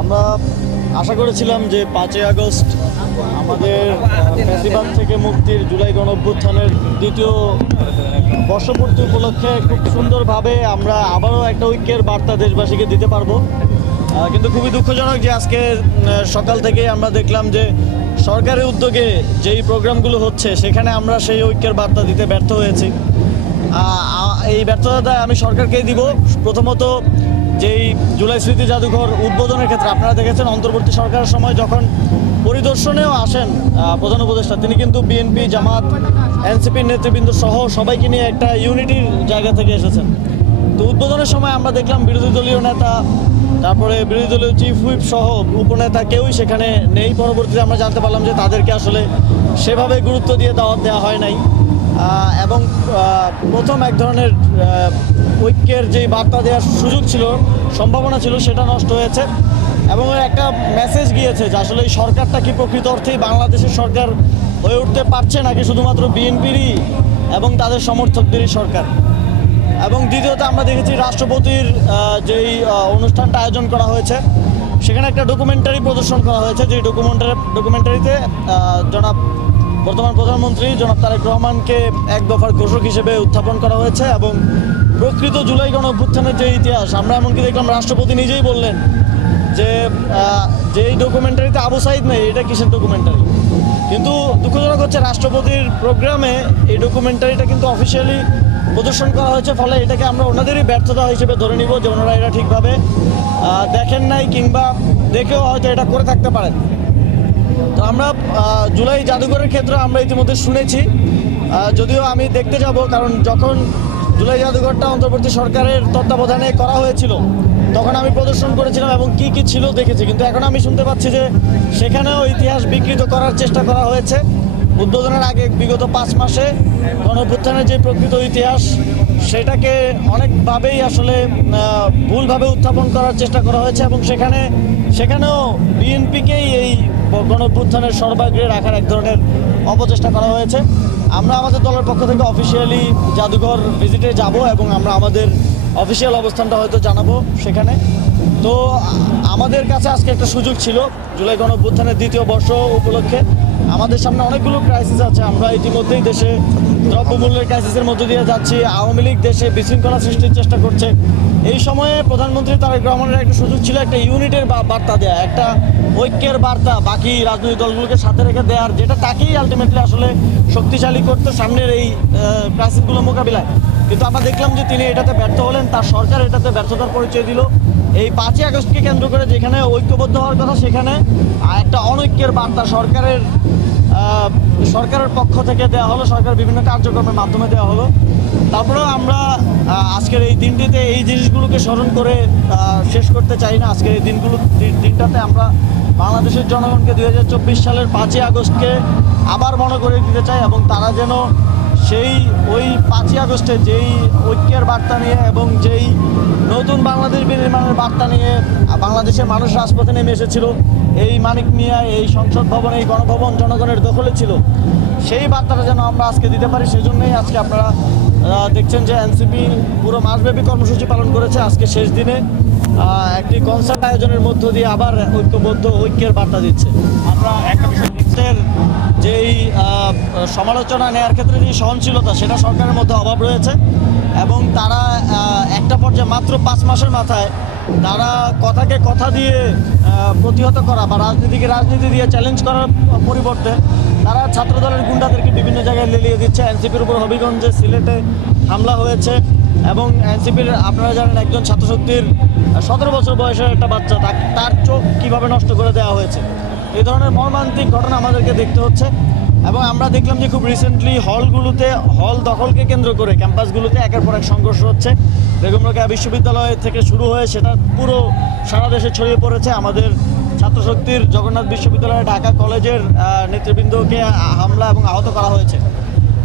আমরা আশা করেছিলাম যে 5ই আগস্ট আমাদের ফ্যাসিবাদ থেকে মুক্তির জুলাই গণঅভ্যুত্থানের দ্বিতীয় বর্ষপূর্তি উপলক্ষে খুব সুন্দরভাবে আমরা আবারও একটা ঐক্যের বার্তা দেশবাসীকে দিতে পারবো। কিন্তু খুবই দুঃখজনক যে আজকে সকাল থেকে আমরা দেখলাম যে সরকারের উদ্যোগে যেই প্রোগ্রামগুলো হচ্ছে সেখানে আমরা সেই ঐক্যের বার্তা দিতে ব্যর্থ হয়েছি। এই ব্যর্থতা আমি সরকারকেই দিব। প্রথমত যেই জুলাই স্মৃতি জাদুঘর উদ্বোধনের ক্ষেত্রে আপনারা দেখেছেন অন্তর্বর্তী সরকারের সময় যখন পরিদর্শনেও আসেন প্রধান উপদেষ্টা, তিনি কিন্তু বিএনপি, জামাত, এনসিপির নেতৃবৃন্দ সহ সবাইকে নিয়ে একটা ইউনিটির জায়গা থেকে এসেছেন। তো উদ্বোধনের সময় আমরা দেখলাম বিরোধী দলীয় নেতা, তারপরে বিরোধী দলীয় চিফ হুইপ সহ উপনেতা কেউই সেখানে নেই। পরবর্তীতে আমরা জানতে পারলাম যে তাদেরকে আসলে সেভাবে গুরুত্ব দিয়ে দাওয়াত দেওয়া হয় নাই এবং প্রথম এক ধরনের ঐক্যের যেই বার্তা দেওয়ার সুযোগ ছিল, সম্ভাবনা ছিল, সেটা নষ্ট হয়েছে এবং একটা মেসেজ গিয়েছে যে আসলে এই সরকারটা কি প্রকৃত অর্থেই বাংলাদেশের সরকার হয়ে উঠতে পারছে নাকি শুধুমাত্র বিএনপিরই এবং তাদের সমর্থকদেরই সরকার। এবং দ্বিতীয়ত আমরা দেখেছি রাষ্ট্রপতির যেই অনুষ্ঠানটা আয়োজন করা হয়েছে সেখানে একটা ডকুমেন্টারি প্রদর্শন করা হয়েছে, যে ডকুমেন্টারিতে জনাব বর্তমান প্রধানমন্ত্রী জনাব তারেক রহমানকে এক দফার ঘোষক হিসেবে উত্থাপন করা হয়েছে এবং প্রকৃত জুলাই গণঅভ্যুত্থানের যে ইতিহাস আমরা এমনকি দেখলাম রাষ্ট্রপতি নিজেই বললেন যে এই ডকুমেন্টারিতে আবু সাইদ নেই, এটা কিসের ডকুমেন্টারি। কিন্তু দুঃখজনক হচ্ছে রাষ্ট্রপতির প্রোগ্রামে এই ডকুমেন্টারিটা কিন্তু অফিসিয়ালি প্রদর্শন করা হয়েছে, ফলে এটাকে আমরা ওনাদেরই ব্যর্থতা হিসেবে ধরে নিব যে ওনারা এটা ঠিকভাবে দেখেন নাই কিংবা দেখেও হয়তো এটা করে থাকতে পারেন। তো আমরা জুলাই জাদুঘরের ক্ষেত্রে আমরা ইতিমধ্যে শুনেছি, যদিও আমি দেখতে যাব, কারণ যখন জুলাই জাদুঘরটা অন্তর্বর্তী সরকারের তত্ত্বাবধানে করা হয়েছিল তখন আমি প্রদর্শন করেছিলাম এবং কি কি ছিল দেখেছি। কিন্তু এখন আমি শুনতে পাচ্ছি যে সেখানেও ইতিহাস বিকৃত করার চেষ্টা করা হয়েছে। উদ্বোধনের আগে বিগত 5 মাসে গণঅভ্যুত্থানের যে প্রকৃত ইতিহাস সেটাকে অনেকভাবেই আসলে ভুলভাবে উত্থাপন করার চেষ্টা করা হয়েছে এবং সেখানেও বিএনপিকেই এই গণঅভ্যুত্থানের সর্বাগ্রে রাখার এক ধরনের অপচেষ্টা করা হয়েছে। আমরা আমাদের দলের পক্ষ থেকে অফিসিয়ালি জাদুঘর ভিজিটে যাব এবং আমরা আমাদের অফিসিয়াল অবস্থানটা হয়তো জানাবো সেখানে। তো আমাদের কাছে আজকে একটা সুযোগ ছিল জুলাই গণঅভ্যুত্থানের দ্বিতীয় বর্ষ উপলক্ষে। আমাদের সামনে অনেকগুলো ক্রাইসিস আছে। আমরা ইতিমধ্যেই দেশে দ্রব্যমূল্যের ক্রাইসিসের মধ্য দিয়ে যাচ্ছি। আওয়ামী লীগ দেশে বিশৃঙ্খলা সৃষ্টির চেষ্টা করছে। এই সময়ে প্রধানমন্ত্রী তারেক রহমানের একটা সুযোগ ছিল একটা ইউনিটের বার্তা দেওয়া, একটা ঐক্যের বার্তা বাকি রাজনৈতিক দলগুলোকে সাথে রেখে দেওয়ার, যেটা তাকেই আলটিমেটলি আসলে শক্তিশালী করতে সামনের এই ক্রাইসিসগুলো মোকাবিলায়। কিন্তু আমরা দেখলাম যে তিনি এটাতে ব্যর্থ হলেন, তার সরকার এটাতে ব্যর্থতার পরিচয় দিল। এই 5ই আগস্টকে কেন্দ্র করে যেখানে ঐক্যবদ্ধ হওয়ার কথা সেখানে একটা অনৈক্যের বার্তা সরকারের পক্ষ থেকে দেওয়া হলো, সরকার বিভিন্ন কার্যক্রমের মাধ্যমে দেওয়া হলো। তারপরেও আমরা আজকের এই দিনটিতে এই জিনিসগুলোকে স্মরণ করে শেষ করতে চাই না। আজকের এই দিনটাতে আমরা বাংলাদেশের জনগণকে 2024 সালের 5ই আগস্টকে আবার মনে করে দিতে চাই এবং তারা যেন ওই 5ই আগস্টে যেই ঐক্যের বার্তা নিয়ে এবং যেই নতুন বাংলাদেশ বিনির্মাণের বার্তা নিয়ে বাংলাদেশের মানুষ রাজপথে নেমে এসেছিল, এই মানিক মিয়া, এই সংসদ ভবন, এই গণভবন জনগণের দখলে ছিল, সেই বার্তাটা যেন আমরা আজকে দিতে পারি। সেজন্যই আজকে আপনারা দেখছেন যে এনসিপি পুরো মাসব্যাপী কর্মসূচি পালন করেছে। আজকে শেষ দিনে একটি কনসার্ট আয়োজনের মধ্য দিয়ে আবার ঐক্যের বার্তা দিচ্ছে। আমরা একটা বিষয় যেই সমালোচনা নেওয়ার ক্ষেত্রে যে সহনশীলতা, সেটা সরকারের মধ্যে অভাব রয়েছে এবং তারা একটা পর্যায়ে মাত্র 5 মাসের মাথায় তারা কথাকে কথা দিয়ে প্রতিহত করা বা রাজনীতিকে রাজনীতি দিয়ে চ্যালেঞ্জ করার পরিবর্তে তারা ছাত্রদলের গুন্ডাদেরকে বিভিন্ন জায়গায় লেলিয়ে দিচ্ছে। এনসিপির উপর হবিগঞ্জে, সিলেটে হামলা হয়েছে এবং এনসিপির আপনারা জানেন একজন ছাত্রশক্তির 17 বছর বয়সের একটা বাচ্চা, তার চোখ কীভাবে নষ্ট করে দেওয়া হয়েছে। এই ধরনের মর্মান্তিক ঘটনা আমাদেরকে দেখতে হচ্ছে এবং আমরা দেখলাম যে খুব রিসেন্টলি হল দখলকে কেন্দ্র করে ক্যাম্পাসগুলোতে একের পর এক সংঘর্ষ হচ্ছে। বেগম রোকেয়া বিশ্ববিদ্যালয় থেকে শুরু হয়ে সেটা পুরো সারা দেশে ছড়িয়ে পড়েছে। আমাদের ছাত্রশক্তির জগন্নাথ বিশ্ববিদ্যালয়, ঢাকা কলেজের নেতৃবৃন্দকে হামলা এবং আহত করা হয়েছে।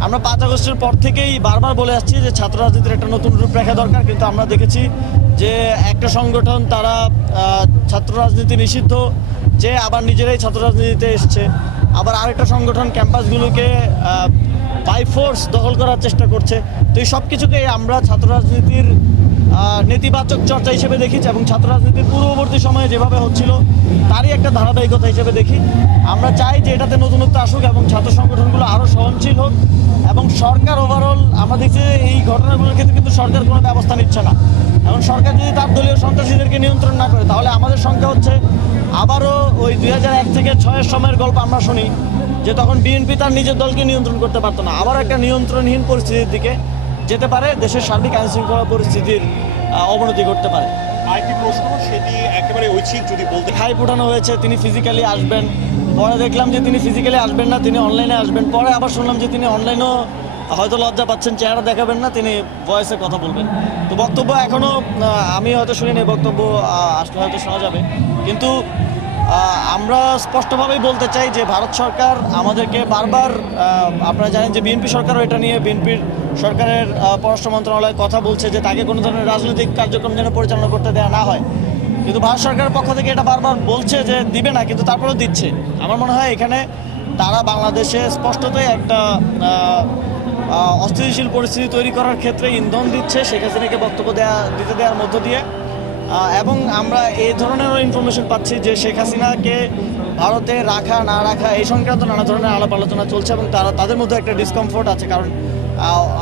আমরা 5 আগস্টের পর থেকেই বারবার বলে আসছি যে ছাত্র রাজনীতির একটা নতুন রূপরেখা দরকার, কিন্তু আমরা দেখেছি যে একটা সংগঠন তারা ছাত্র রাজনীতি নিষিদ্ধ যে আবার নিজেরাই ছাত্র রাজনীতিতে এসছে, আবার আরেকটা সংগঠন ক্যাম্পাসগুলোকে বাই ফোর্স দখল করার চেষ্টা করছে। তো এই সব কিছুকে আমরা ছাত্র রাজনীতির নেতিবাচক চর্চা হিসেবে দেখি এবং ছাত্র রাজনীতির পূর্ববর্তী সময়ে যেভাবে হচ্ছিল তারই একটা ধারাবাহিকতা হিসেবে দেখি। আমরা চাই যে এটাতে নতুনত্ব আসুক এবং ছাত্র সংগঠনগুলো আরও সহনশীল হোক, এবং সরকার ওভারঅল আমরা দেখছি এই ঘটনাগুলোর ক্ষেত্রে কিন্তু সরকার কোনো ব্যবস্থা নিচ্ছে না। এখন সরকার যদি তার দলীয় সন্ত্রাসীদেরকে নিয়ন্ত্রণ না করে, তাহলে আমাদের সংখ্যা হচ্ছে আবারও ওই 2001 থেকে 2006 সময়ের গল্প আমরা শুনি, যে তখন বিএনপি তার নিজের দলকে নিয়ন্ত্রণ করতে পারতো না। আবার একটা নিয়ন্ত্রণহীন পরিস্থিতির দিকে যেতে পারে, দেশের সার্বিক আইনশৃঙ্খলা পরিস্থিতির অবনতি ঘটতে পারে। আরেকটি প্রশ্ন, সেটি একেবারে ঐচ্ছিক যদি বলতে। হাইপ ওঠানো হয়েছে তিনি ফিজিক্যালি আসবেন, পরে দেখলাম যে তিনি ফিজিক্যালি আসবেন না, তিনি অনলাইনে আসবেন। পরে আবার শুনলাম যে তিনি অনলাইনেও হয়তো লজ্জা পাচ্ছেন, চেহারা দেখাবেন না, তিনি ভয়েসে কথা বলবেন। তো বক্তব্য এখনও আমি হয়তো শুনিনি, বক্তব্য আসলে হয়তো শোনা যাবে। কিন্তু আমরা স্পষ্টভাবেই বলতে চাই যে ভারত সরকার আমাদেরকে বারবার, আপনারা জানেন যে বিএনপি সরকারও এটা নিয়ে, বিএনপির সরকারের পররাষ্ট্র মন্ত্রণালয় কথা বলছে যে তাকে কোনো ধরনের রাজনৈতিক কার্যক্রম যেন পরিচালনা করতে দেওয়া না হয়। কিন্তু ভারত সরকারের পক্ষ থেকে এটা বারবার বলছে যে দিবে না, কিন্তু তারপরেও দিচ্ছে। আমার মনে হয় এখানে তারা বাংলাদেশে স্পষ্টতই একটা অস্থিতিশীল পরিস্থিতি তৈরি করার ক্ষেত্রে ইন্ধন দিচ্ছে শেখ হাসিনাকে বক্তব্য দিতে দেওয়ার মধ্য দিয়ে। এবং আমরা এই ধরনেরও ইনফরমেশন পাচ্ছি যে শেখ হাসিনাকে ভারতে রাখা না রাখা এই সংক্রান্ত নানা ধরনের আলাপ আলোচনা চলছে, এবং তাদের মধ্যে একটা ডিসকমফোর্ট আছে। কারণ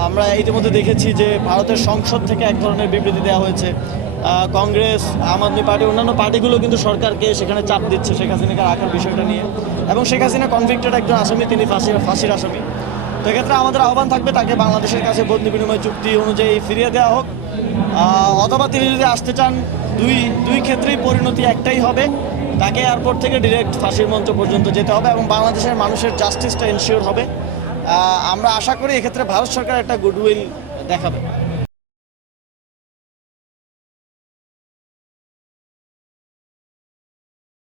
আমরা ইতিমধ্যে দেখেছি যে ভারতের সংসদ থেকে এক ধরনের বিবৃতি দেওয়া হয়েছে। কংগ্রেস, আম আদমি পার্টি, অন্যান্য পার্টিগুলো কিন্তু সরকারকে সেখানে চাপ দিচ্ছে শেখ হাসিনাকে রাখার বিষয়টা নিয়ে। এবং শেখ হাসিনা কনভিক্টেড একজন আসামি, তিনি ফাঁসির আসামি। তো এক্ষেত্রে আমাদের আহ্বান থাকবে তাকে বাংলাদেশের কাছে বন্দি বিনিময় চুক্তি অনুযায়ী ফিরিয়ে দেওয়া হোক, অথবা তিনি যদি আসতে চান, দুই ক্ষেত্রেই পরিণতি একটাই হবে, তাকে এয়ারপোর্ট থেকে ডিরেক্ট ফাঁসির মঞ্চ পর্যন্ত যেতে হবে এবং বাংলাদেশের মানুষের জাস্টিসটা এনশিওর হবে। আমরা আশা করি এক্ষেত্রে ভারত সরকার একটা গুডউইল দেখাবে।